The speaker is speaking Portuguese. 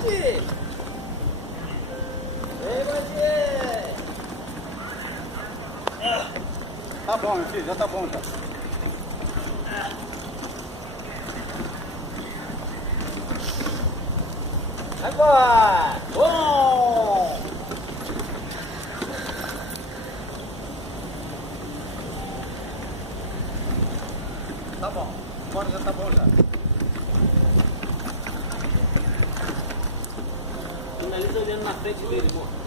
Bandi! Ei, Bandi! Tá bom, meu filho, já tá bom já. Agora! Bom! Tá bom, agora já tá bom já. Finaliza olhando na frente dele, amor.